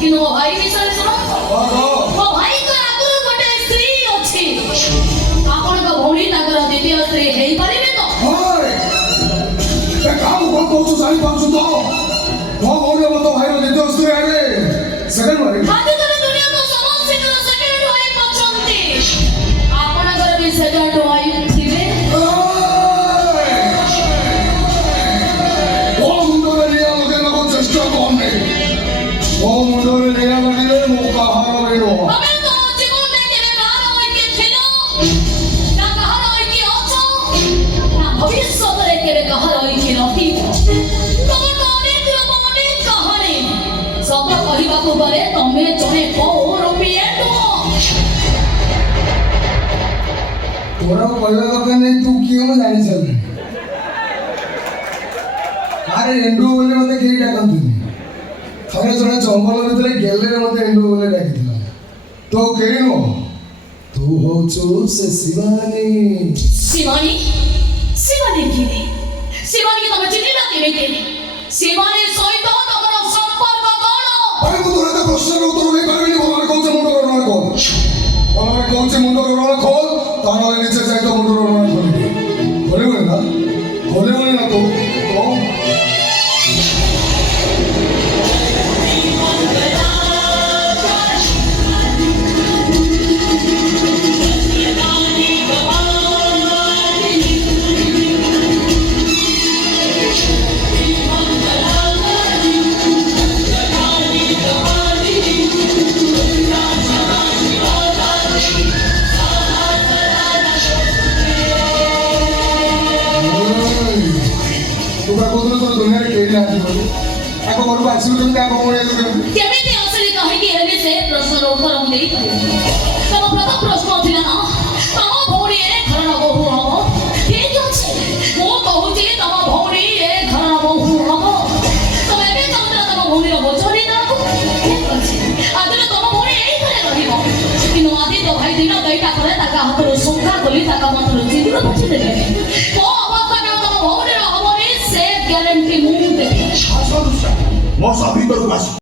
କିନ୍ତୁ ମୋ ଭାଇ ବିଷୟରେ ଶୁଣ। ମୋ ଭାଇଙ୍କର ଆଗରୁ ଗୋଟେ ସ୍ତ୍ରୀ ଅଛି। ଆପଣଙ୍କ ଭଉଣୀ ତାଙ୍କର ଦ୍ୱିତୀୟ ସ୍ତ୍ରୀ ହେଇପାରିବେ ତ? କାହାକୁ କଣ କହୁଛୁ ଜାଣିପାରୁଛୁ ତ? ମୋ ଭଉଣୀ ହେବ ତୋ ଭାଇର ଦ୍ୱିତୀୟ ସ୍ତ୍ରୀ ହେଲେ ସେକେଣ୍ଡ ୱାଇଫ୍। ଆଜିକାଲି ଦୁନିଆର ସମସ୍ତଙ୍କର ସେକେଣ୍ଡ ୱାଇଫ୍ ଅଛନ୍ତି। ଆପଣଙ୍କର ବି ସେକେଣ୍ଡ ୱାଇଫ୍ ଥିବେ? ମୋ ମୁଣ୍ଡରେ ନିଆଁ ଲଗେଇବାକୁ ଚେଷ୍ଟା କରନି। ମୋ ମୁଣ୍ଡରେ ନିଆଁ ଲଗେଇଲେ ମୁଁ କାହାର ବି ନୁହଁ। ତମେ ତ ଜୀବନରେ କେବେ କାହାର ହୋଇକି ଥିଲ ନା କାହାର ହୋଇକି ଅଛ ନା ଭବିଷ୍ୟତରେ କେବେ କାହାର ହୋଇକି ରହିବ। ତମର ତ ଅନେକ ରୂପ ଅନେକ କାହାଣୀ। ସତ କହିବାକୁ ଗଲେ ତମେ ଜଣେ ବହୁରୂପିଏ ନୁହଁ। ତୋର କହିବା ଦରକାର ନାହିଁ, ତୁ କିଏ ମୁଁ ଜାଣି ସାରିଲିଣି। ଆରେ ଏଣ୍ଡୁ ବୋଲି ମତେ କେହି ଡାକନ୍ତିନି। ଥରେ ଜଣେ ଜଙ୍ଗଲ ଭିତରେ ଗେଲେରେ ମତେ ଏଣ୍ଡୁ ବୋଲି ଡାକିଥିଲା। ତୁ କେହି ନୁହଁ, ତୁ ହଉଛୁ ସେ ଶିବାନୀ। ଶିବାନୀ? ଶିବାନୀ କିଏ? ଶିବାନୀ ତମେ ଚିହ୍ନିଲ କେମିତି? ଶିବାନୀ ସହିତ ତମର ସମ୍ପର୍କ କଣ? ଆରେ ମୁଁ ତୋର ଏତେ ପ୍ରଶ୍ନର ଉତ୍ତର ଦେଇପାରିବିନି। ଭଲରେ କହୁଛେ ମୁଣ୍ଡ ଗରମ ଖୋଲ। ଭଲରେ କହୁଛେ ମୁଣ୍ଡ ଗରମ ଖୋଲ, ତାହେଲେ ନିଚେ ଯାଇ ତ ମୁଣ୍ଡ ଗରମ ଖୋଲିବି। ଖୋଲିବୁନି ନା? ଖୋଲିବୁନି ନା ତୁ? ଦୁନିଆରେ କେହି ନାହାନ୍ତି ବୋଲି ତାଙ୍କ ଘରକୁ ଆସିବୁ କେମିତି? ତାଙ୍କ ଭଉଣୀ କେମିତି ଆସିଲି କାହିଁକି ହେଲେ ସେ ପ୍ରଶ୍ନର ଉତ୍ତର ମୁଁ ଦେଇପାରିବି। ତମ ପ୍ରଥମ ପ୍ରଶ୍ନ ଥିଲା ନା ତମ ଭଉଣୀ ଏ ଘରର ବୋହୂ ହବ। ଠିକ ଅଛି, ମୁଁ କହୁଛି ତମ ଭଉଣୀ ଏ ଘରର ବୋହୂ ହବ। ତମେ ଏବେ ଚାହୁଁଥିଲ ତମ ଭଉଣୀର ବୋଝ ନେଇବାକୁ। ଠିକ ଅଛି, ଆଜିର ତମ ଭଉଣୀ ଏଇ ଘରେ ରହିବ। କିନ୍ତୁ ଆଜି ତ ଭାଇ ଦିନ ଦୁଇଟା ପରେ ତାଙ୍କ ହାତରୁ ଶୁଙ୍ଖା ଖୋଲି ତାଙ୍କ ମତରୁ ଚିଗୁର ପଛେ ଦେବେ। ମୋ ଅବସ୍ଥାଟା ତମ ଭଉଣୀର ହବନି, ସେ ଗ୍ୟାରେଣ୍ଟି ମୁଁ ଦେବି। ମୋ ସହ ଭିତରକୁ ଆସ।